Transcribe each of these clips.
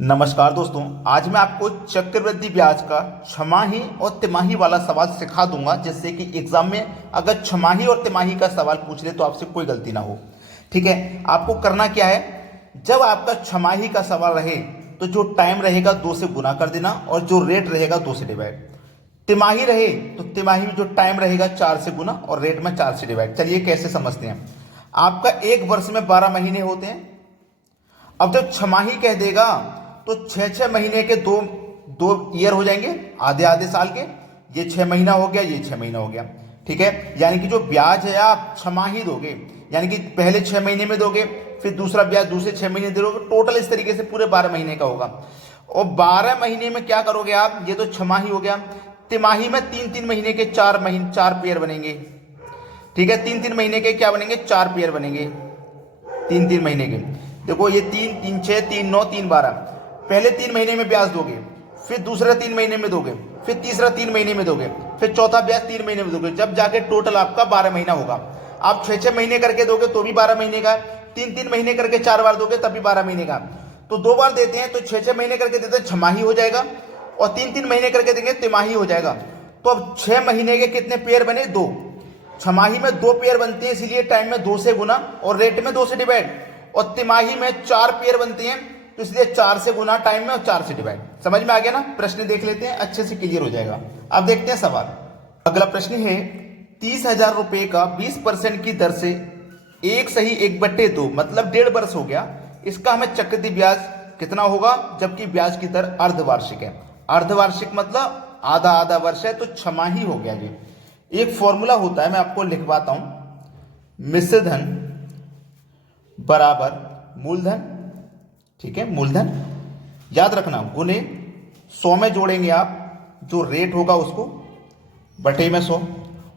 नमस्कार दोस्तों, आज मैं आपको चक्रवृद्धि ब्याज का छमाही और तिमाही वाला सवाल सिखा दूंगा, जिससे कि एग्जाम में अगर छमाही और तिमाही का सवाल पूछ ले तो आपसे कोई गलती ना हो। ठीक है, आपको करना क्या है, जब आपका छमाही का सवाल रहे तो जो टाइम रहेगा 2 से गुना कर देना और जो रेट रहेगा 2 से डिवाइड। तिमाही रहे तो तिमाही में जो टाइम रहेगा 4 से गुना और रेट में 4 से डिवाइड। चलिए कैसे समझते हैं। आपका एक वर्ष में 12 महीने होते हैं। अब जब छमाही कह देगा तो 6 महीने के दो दो ईयर हो जाएंगे, आधे आधे साल के। ये 6 महीना हो गया, ये 6 महीना हो गया। ठीक है, यानी कि जो ब्याज है आप छमाही दोगे, यानी कि पहले 6 महीने में दोगे, फिर दूसरा ब्याज दूसरे 6 महीने दोगे। टोटल इस तरीके से पूरे 12 महीने का होगा। और 12 महीने में क्या करोगे आप, ये तो छमाही हो गया। तिमाही में 3-3 महीने के 4 पेयर बनेंगे। ठीक है, 3-3 महीने के क्या बनेंगे, 4 पेयर बनेंगे। 3-3 महीने के देखो, ये 3, 3, 6, 3, 9, 3, 12। पहले 3 महीने में ब्याज दोगे, फिर दूसरा 3 महीने में दोगे, फिर तीसरा 3 महीने में दोगे, फिर चौथा ब्याज 3 महीने में दोगे, जब जाके टोटल आपका 12 महीना होगा। आप 6-6 महीने करके दोगे तो भी 12 महीने का, 3-3 महीने करके 4 बार दोगे तब भी 12 महीने का। तो 2 बार देते हैं तो 6-6 महीने करके देते हैं, छमाही हो जाएगा, और 3-3 महीने करके देंगे तिमाही हो जाएगा। तो अब 6 महीने के कितने पेयर बने, 2। छमाही में 2 पेयर बनते हैं, इसीलिए टाइम में 2 से गुना और रेट में 2 से डिवाइड। और तिमाही में 4 पेयर बनते हैं, तो इसलिए 4 से गुना टाइम में और 4 से डिवाइड। समझ में आ गया ना। प्रश्न देख लेते हैं, अच्छे से क्लियर हो जाएगा। अब देखते हैं सवाल। अगला प्रश्न है, 30,000 रुपए का 20% की दर से 1/2 मतलब 1.5 वर्ष हो गया। इसका हमें चक्रवृद्धि ब्याज कितना होगा, जबकि ब्याज की दर अर्धवार्षिक है। अर्धवार्षिक मतलब आधा आधा वर्ष है, तो छमाही हो गया। ये एक फॉर्मूला होता है, मैं आपको लिखवाता हूं। मिश्र धन बराबर मूलधन। ठीक है, मूलधन याद रखना, गुने 100 में जोड़ेंगे आप, जो रेट होगा उसको बटे में 100,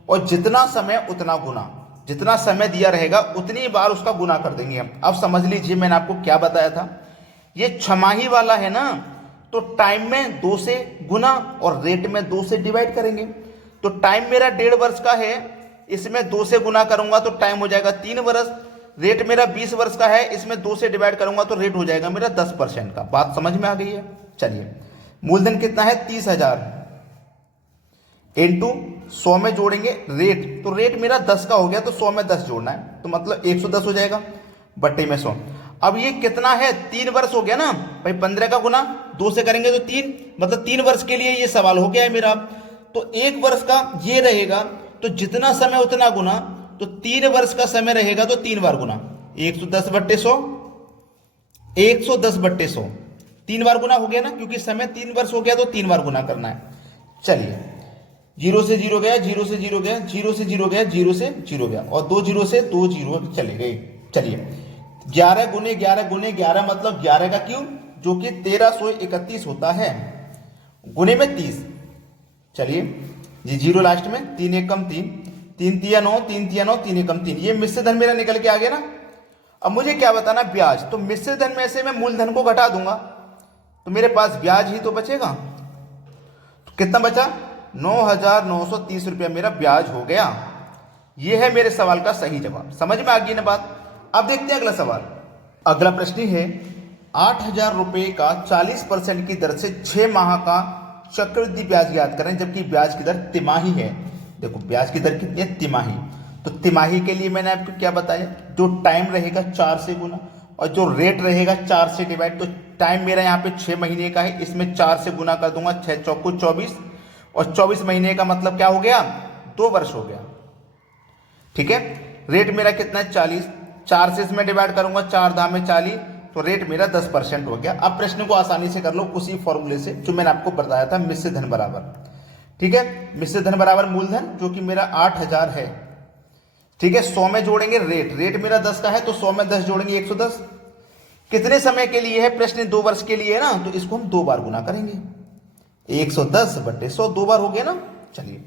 और जितना समय उतना गुना, जितना समय दिया रहेगा उतनी बार उसका गुना कर देंगे हम। अब समझ लीजिए, मैंने आपको क्या बताया था, ये छमाही वाला है ना, तो टाइम में 2 से गुना और रेट में 2 से डिवाइड करेंगे। तो टाइम मेरा 1.5 वर्ष का है, इसमें 2 से गुना करूंगा तो टाइम हो जाएगा 3 वर्ष। रेट मेरा 20 वर्ष का है, इसमें 2 से डिवाइड करूंगा तो रेट हो जाएगा मेरा 10% का। बात समझ में आ गई है। चलिए, मूलधन कितना है, 30,000 इंटू 100 में जोड़ेंगे रेट, तो रेट मेरा 10 का हो गया, तो 100 में 10 जोड़ना है, तो मतलब 110 हो जाएगा बट्टे में 100। अब ये कितना है, 3 वर्ष हो गया ना भाई। 15 का गुना 2 से करेंगे तो 3, मतलब 3 वर्ष के लिए ये सवाल हो गया है मेरा। तो 1 वर्ष का ये रहेगा, तो जितना समय उतना गुना, तो 3 वर्ष का समय रहेगा तो 3 बार गुना। 110/100, 110/100, 3 बार गुना हो गया ना, क्योंकि समय 3 वर्ष हो गया तो 3 बार गुना करना है। चलिए, 0 से 0 गया, 0 से 0 गया, 0 से 0 गया, 0 से 0 गया, और 2 0 से 2 0 चले गए। चलिए, 11 गुने 11 गुने 11 मतलब 11 का क्यूब, जो कि 1331 होता है, गुने में 30। चलिए जी, 0 लास्ट में, 3 1 कम 3, 3 तिया 9, 3 तिया 9, 3 एकम 3। ये मिश्र धन मेरा निकल के आ गया ना। अब मुझे क्या बताना, ब्याज। तो मिश्र धन में से मैं मूलधन को घटा दूंगा, तो मेरे पास ब्याज ही तो बचेगा। तो कितना बचा, 9,930 रुपया मेरा ब्याज हो गया। ये है मेरे सवाल का सही जवाब। समझ में आ गई ना बात। अब देखते हैं अगला सवाल। अगला प्रश्न है, 8,000 रुपये का 40% की दर से 6 माह का चक्रवृद्धि ब्याज ज्ञात करें, जबकि ब्याज की दर तिमाही है। देखो, ब्याज की दर कितनी है, तिमाही। तो तिमाही के लिए मैंने आपको क्या बताया, जो टाइम रहेगा 4 से गुना और जो रेट रहेगा 4 से डिवाइड। तो टाइम मेरा यहाँ पे 6 महीने का है, इसमें 4 से गुना कर दूंगा, 6 चौको 24, और 24 महीने का मतलब क्या हो गया, 2 वर्ष हो गया। ठीक है, रेट मेरा कितना है, 40, 4 से इसमें डिवाइड करूंगा, 4 दाम में 40, तो रेट मेरा 10% हो गया। अब प्रश्न को आसानी से कर लो उसी फॉर्मूले से जो मैंने आपको बताया था, मिश्र धन बराबर। ठीक है, मिश्र धन बराबर मूलधन, जो कि मेरा 8,000 है। ठीक है, 100 में जोड़ेंगे रेट, रेट मेरा 10 का है, तो 100 में 10 जोड़ेंगे 110। कितने समय के लिए है, प्रश्न 2 वर्ष के लिए है ना, तो इसको हम 2 बार गुना करेंगे। 110/100 2 बार हो गया ना। चलिए,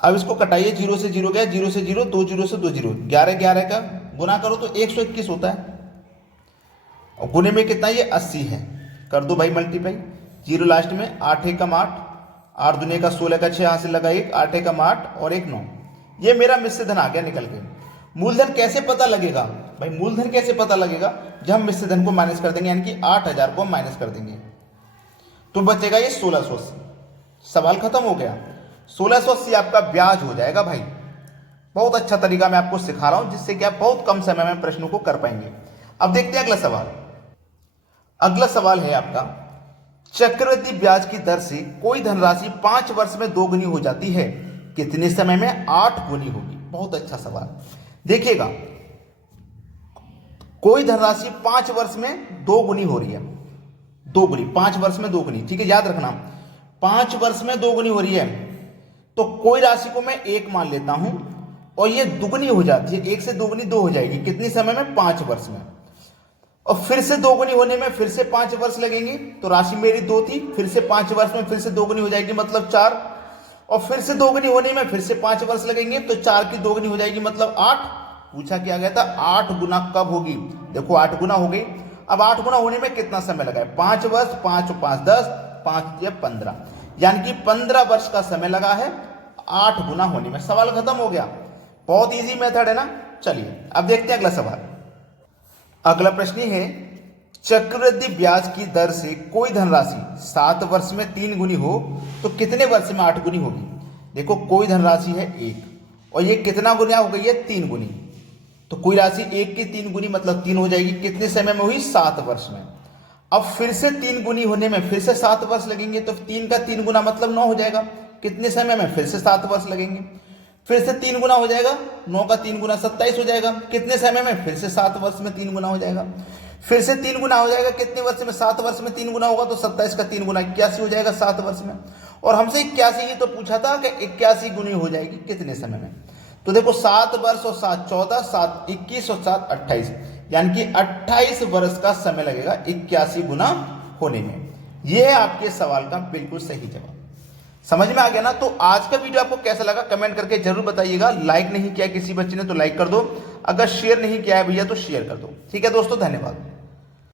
अब इसको कटाइए, 0 से 0 गया, 0 से 0, 2 0 से 2 0, 11 11 का गुना करो तो 121 होता है, और गुने में कितना, ये 80 है। कर दो भाई मल्टीप्लाई, 0 लास्ट में, 8 एकम 8, 8 दुनिया का 16 का 6, यहाँ से लगा 1, 8 एकम 8 और 1 9। ये मेरा मिश्र धन आ गया निकल के। मूलधन कैसे पता लगेगा, भाई मूलधन कैसे पता लगेगा, जब हम मिश्र धन को माइनस कर देंगे, यानी कि 8000 को माइनस कर देंगे तो बचेगा ये 1680। सवाल खत्म हो गया। 1680 आपका ब्याज हो जाएगा भाई। बहुत अच्छा तरीका मैं आपको सिखा रहा हूं, जिससे कि आप बहुत कम समय में प्रश्नों को कर पाएंगे। अब देखते हैं अगला सवाल। अगला सवाल है आपका, चक्रवृद्धि ब्याज की दर से कोई धनराशि 5 वर्ष में 2 गुनी हो जाती है, कितने समय में 8 गुनी होगी। बहुत अच्छा सवाल। देखिएगा, कोई धनराशि 5 वर्ष में 2 गुनी हो रही है, 2 गुनी, 5 वर्ष में 2 गुनी, ठीक है, याद रखना 5 वर्ष में 2 गुनी हो रही है। तो कोई राशि को मैं 1 मान लेता हूं और ये दुगनी हो जाती है, 1 से 2 गुनी 2 हो जाएगी, कितनी समय में, 5 वर्ष में। और फिर से 2 गुनी होने में फिर से 5 वर्ष लगेंगे, तो राशि मेरी 2 थी, फिर से 5 वर्ष में फिर से 2 गुनी हो जाएगी, मतलब 4। और फिर से 2 गुनी होने में फिर से 5 वर्ष लगेंगे, तो 4 की 2 गुनी हो जाएगी, मतलब 8। पूछा क्या गया था, 8 गुना कब होगी। देखो 8 गुना हो गई। अब 8 गुना होने में कितना समय लगा है, 5 वर्ष, 5 और 5 10, 5 या 15, यानी कि 15 वर्ष का समय लगा है 8 गुना होने में। सवाल खत्म हो गया। बहुत इजी मेथड है ना। चलिए अब देखते हैं अगला सवाल। अगला प्रश्न है, चक्रवृद्धि ब्याज की दर से कोई धनराशि 7 वर्ष में 3 गुनी हो तो कितने वर्ष में 8 गुनी होगी। देखो कोई धनराशि है 1 और ये कितना गुना हो गई है, 3 गुनी। तो कोई राशि 1 की 3 गुनी मतलब 3 हो जाएगी, कितने समय में हुई, 7 वर्ष में। अब फिर से 3 गुनी होने में फिर से 7 वर्ष लगेंगे, तो 3 का 3 गुना मतलब 9 हो जाएगा, कितने समय में, फिर से 7 वर्ष लगेंगे। फिर से 3 गुना हो जाएगा, 9 का 3 गुना 27 हो जाएगा, कितने समय में, फिर से 7 वर्ष में 3 गुना हो जाएगा। फिर से 3 गुना हो जाएगा, कितने वर्ष में, 7 वर्ष में 3 गुना होगा, तो 27 का 3 गुना 81 हो जाएगा 7 वर्ष में। और हमसे 81 ही तो पूछा था कि 81 गुनी हो जाएगी कितने समय में। तो देखो 7 वर्ष और 7 14, 7 21 और 7 28, यानी कि 28 वर्ष का समय लगेगा 81 गुना होने में। यह है आपके सवाल का बिल्कुल सही जवाब। समझ में आ गया ना। तो आज का वीडियो आपको कैसा लगा कमेंट करके जरूर बताइएगा। लाइक नहीं किया किसी बच्चे ने तो लाइक कर दो, अगर शेयर नहीं किया है भैया तो शेयर कर दो। ठीक है दोस्तों, धन्यवाद।